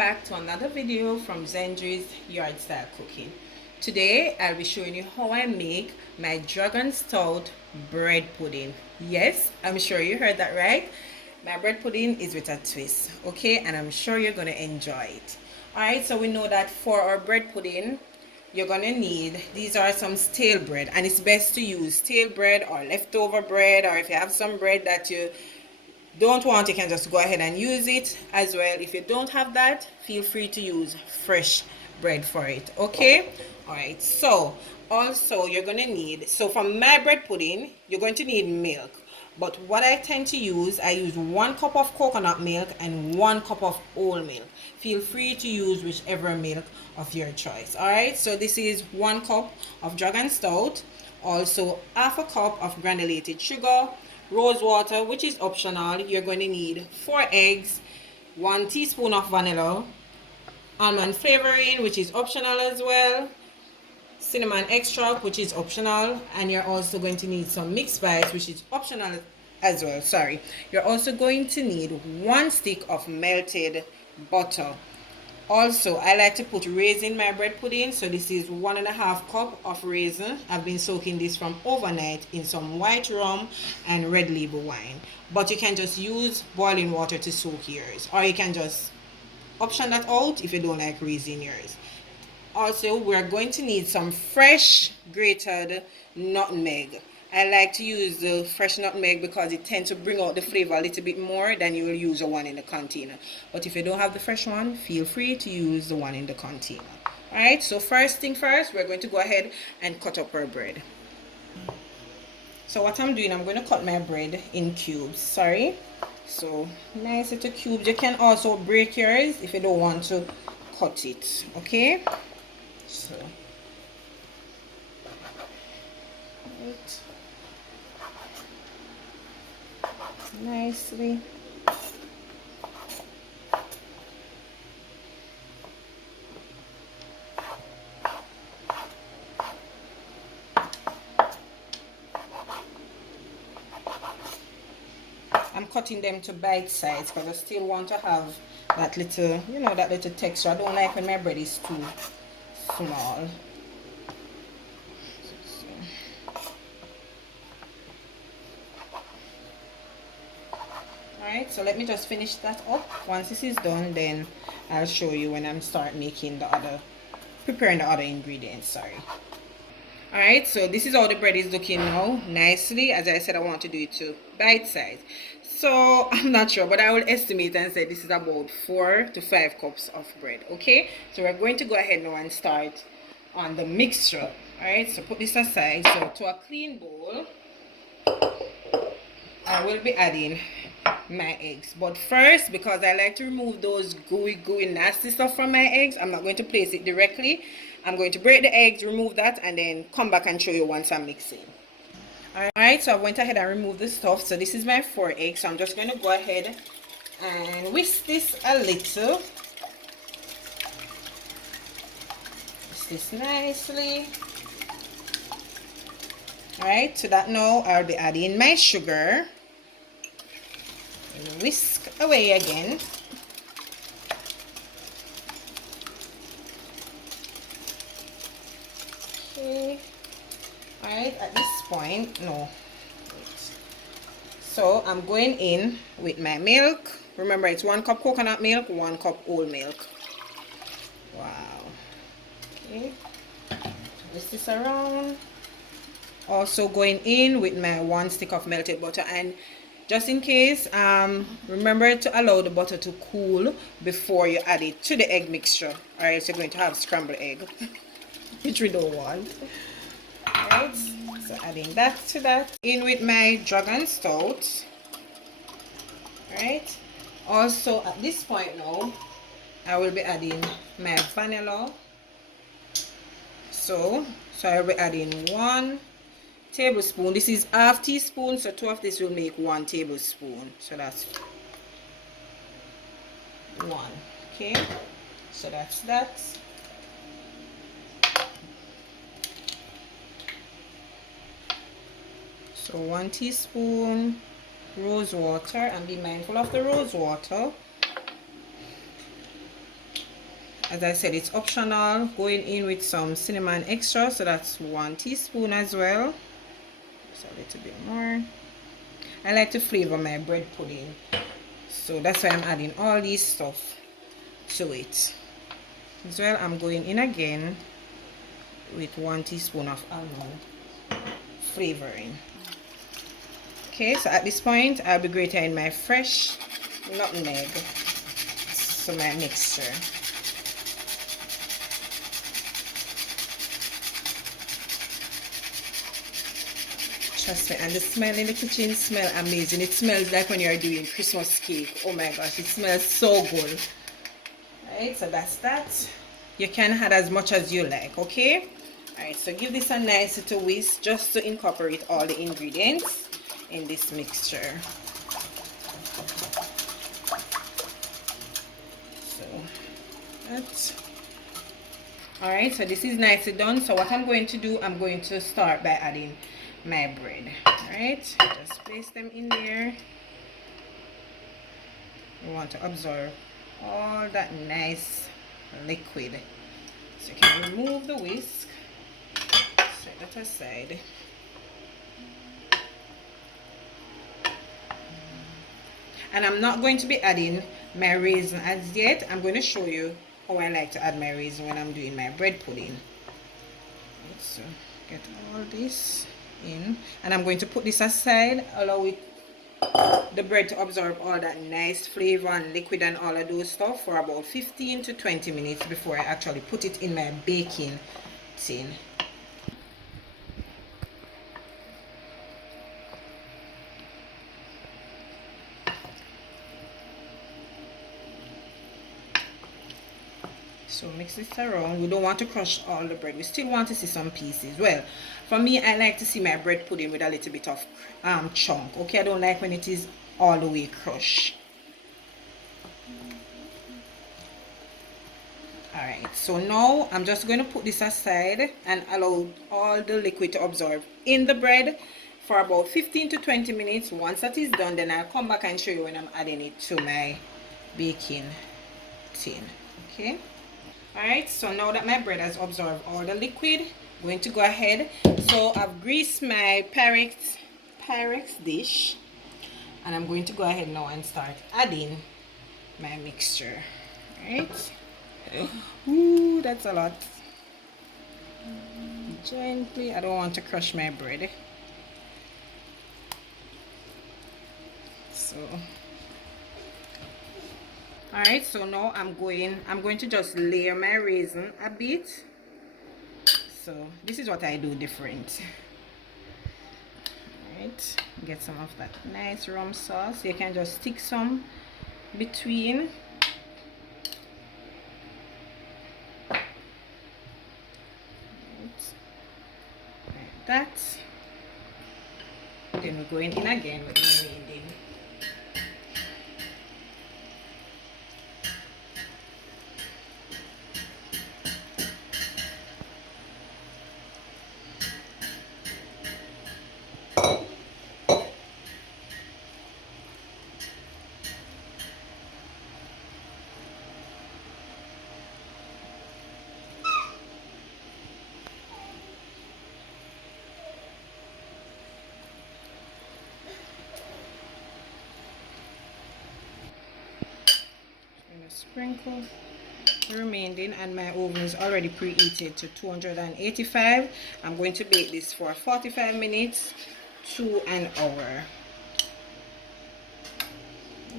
back to another video from Zendra's Yard Style Cooking. Today I'll be showing you how I make my dragon stout bread pudding. Yes, I'm sure you heard that right. My bread pudding is with a twist, okay, and I'm sure you're gonna enjoy it. Alright, so we know that for our bread pudding you're gonna need, these are some stale bread, and it's best to use stale bread or leftover bread, or if you have some bread that you don't want, you can just go ahead and use it as well. If you don't have that, feel free to use fresh bread for it, okay? All right, so also you're gonna need, so for my bread pudding you're going to need milk, but what I tend to use, I use 1 cup of coconut milk and 1 cup of whole milk. Feel free to use whichever milk of your choice. All right, so this is 1 cup of dragon stout, also half a cup of granulated sugar, rose water, which is optional. You're going to need 4 eggs, 1 teaspoon of vanilla, almond flavoring, which is optional as well, cinnamon extract, which is optional, and you're also going to need some mixed spice, which is optional as well. Sorry, you're also going to need 1 stick of melted butter. Also, I like to put raisin in my bread pudding, so this is 1.5 cup of raisin. I've been soaking this from overnight in some white rum and red label wine, but you can just use boiling water to soak yours, or you can just option that out if you don't like raisin yours. Also, we're going to need some fresh grated nutmeg. I like to use the fresh nutmeg because it tends to bring out the flavor a little bit more than you will use the one in the container. But if you don't have the fresh one, feel free to use the one in the container. Alright, so first thing first, we're going to go ahead and cut up our bread. So what I'm doing, I'm going to cut my bread in cubes. Sorry. So nice little cubes. You can also break yours if you don't want to cut it. Okay. So right. Nicely. I'm cutting them to bite size because I still want to have that little, you know, that little texture. I don't like when my bread is too small. Alright, so let me just finish that up. Once this is done, then I'll show you when I'm start making the other, preparing the other ingredients. Sorry. Alright, so this is how the bread is looking now, nicely. As I said, I want to do it to bite size. So I'm not sure, but I will estimate and say this is about 4 to 5 cups of bread. Okay, so we're going to go ahead now and start on the mixture. Alright, so put this aside. So to a clean bowl, I will be adding my eggs, but first, because I like to remove those gooey nasty stuff from my eggs, I'm not going to place it directly. I'm going to break the eggs, remove that, and then come back and show you once I'm mixing. Alright, so I went ahead and removed the stuff. So this is my 4 eggs, so I'm just going to go ahead and whisk this a little. Whisk this nicely. Alright, so that now I'll be adding my sugar. Whisk away again. Okay. Alright, at this point, no. Wait. So I'm going in with my milk. Remember, it's 1 cup coconut milk, 1 cup whole milk. Wow. Okay. Twist this around. Also going in with my 1 stick of melted butter, and just in case, remember to allow the butter to cool before you add it to the egg mixture, or else you're going to have scrambled egg, which we don't want. Alright, so adding that to that. In with my dragon stout. Alright, also at this point now, I will be adding my vanilla. So I will be adding 1 tablespoon. This is half teaspoon, so 2 of this will make 1 tablespoon. So that's 1. Okay, so that's that. So 1 teaspoon rose water, and be mindful of the rose water. as I said, it's optional. Going in with some cinnamon extra, so that's 1 teaspoon as well. Just a little bit more. I like to flavor my bread pudding, so that's why I'm adding all these stuff to it. As well, I'm going in again with 1 teaspoon of almond flavoring. Okay, so at this point I'll be grating my fresh nutmeg to my mixture. Trust me, and the smell in the kitchen smells amazing. It smells like when you're doing Christmas cake. Oh my gosh, it smells so good. Alright, so that's that. You can add as much as you like, okay? Alright, so give this a nice little whisk just to incorporate all the ingredients in this mixture. So that's alright, so this is nicely done. So what I'm going to do, I'm going to start by adding my bread. Alright, just place them in there. You want to absorb all that nice liquid. So you can remove the whisk, set that aside. And I'm not going to be adding my raisin as yet. I'm going to show you how I like to add my raisin when I'm doing my bread pudding. Right, so get all this in, and I'm going to put this aside, allow it the bread to absorb all that nice flavor and liquid and all of those stuff for about 15 to 20 minutes before I actually put it in my baking tin. So mix this around. We don't want to crush all the bread. We still want to see some pieces. Well, for me, I like to see my bread pudding with a little bit of chunk. Okay, I don't like when it is all the way crushed. Alright, so now I'm just going to put this aside and allow all the liquid to absorb in the bread for about 15 to 20 minutes. Once that is done, then I'll come back and show you when I'm adding it to my baking tin. Okay. Alright, so now that my bread has absorbed all the liquid, I'm going to go ahead. So I've greased my Pyrex dish, and I'm going to go ahead now and start adding my mixture. Alright. Ooh, that's a lot. Gently, I don't want to crush my bread. So alright, so now I'm going to just layer my raisin a bit. So this is what I do different. Alright, get some of that nice rum sauce. You can just stick some between. Like that. Then we're going in again with the remaining. Sprinkle the remaining, and my oven is already preheated to 285. I'm going to bake this for 45 minutes to an hour.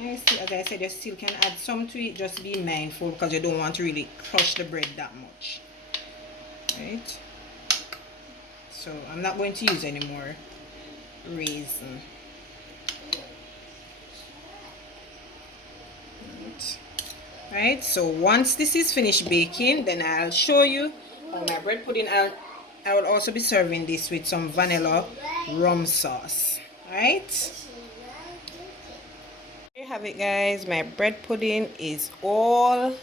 As I said, you still can add some to it, just be mindful because you don't want to really crush the bread that much. Right, so I'm not going to use any more raisin. Right, so once this is finished baking, then I'll show you how my bread pudding. I will also be serving this with some vanilla rum sauce. Right, there you have it, guys. My bread pudding is all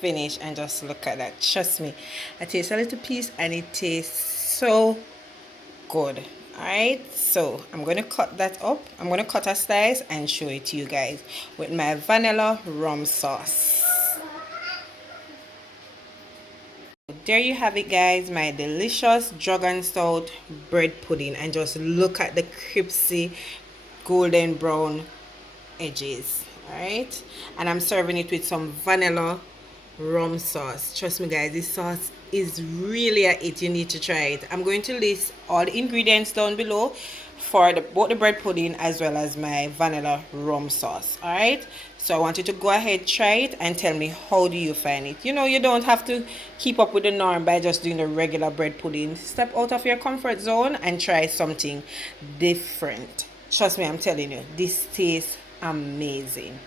finished, and just look at that. Trust me, I taste a little piece and it tastes so good. Alright, so I'm going to cut that up. I'm going to cut a slice and show it to you guys with my vanilla rum sauce. there you have it, guys, my delicious dragon stout bread pudding. And just look at the crispy golden brown edges. All right, and I'm serving it with some vanilla rum sauce. Trust me, guys, this sauce is really a hit. You need to try it. I'm going to list all the ingredients down below for both the bread pudding as well as my vanilla rum sauce. All right, so I want you to go ahead, try it, and tell me how do you find it. You know, you don't have to keep up with the norm by just doing the regular bread pudding. Step out of your comfort zone and try something different. Trust me, I'm telling you, this tastes amazing.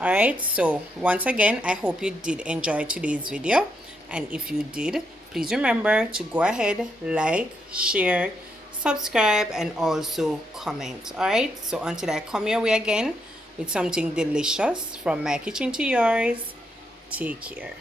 All right, so once again, I hope you did enjoy today's video, and if you did, please remember to go ahead, like, share, subscribe, and also comment. All right, so until I come your way again with something delicious from my kitchen to yours, take care.